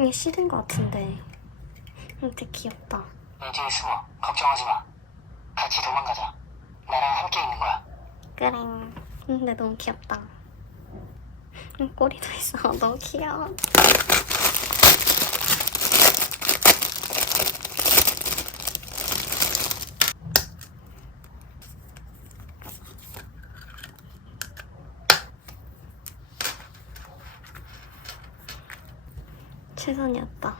이게 싫은 것 같은데. 되게 귀엽다. 내 뒤에 숨어. 걱정하지 마. 같이 도망가자. 나랑 함께 있는 거야. 그래. 근데 너무 귀엽다. 꼬리도 있어. 너무 귀여워. 최선이었다.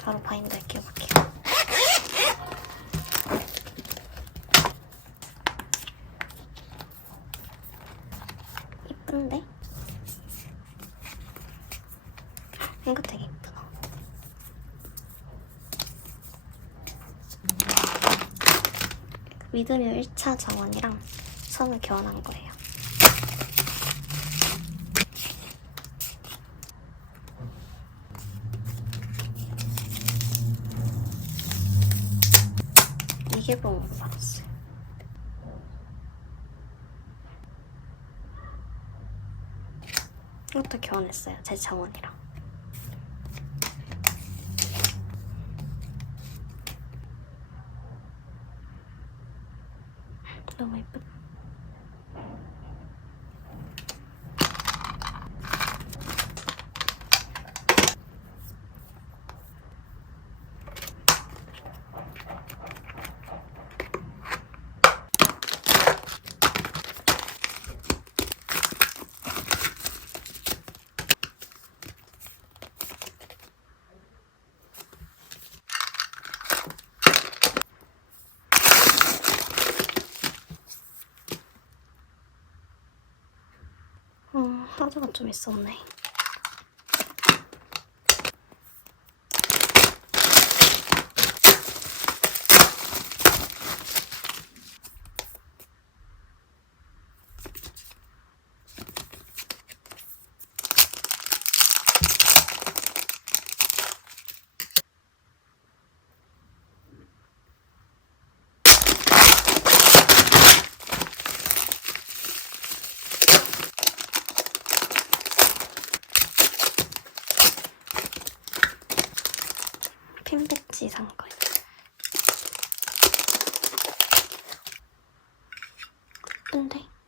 바로 바인더에 끼워볼게요. 이쁜데? 이거 되게 이쁘다. 위드뮤 1차 정원이랑 선을 교환한 거예요. 이개봉으로 받았어요. 이것도 교환했어요. 제 정원이랑. 너무 예쁘다. 하드가 좀 있었네. 핀 배지 산 거예요. 예쁜데?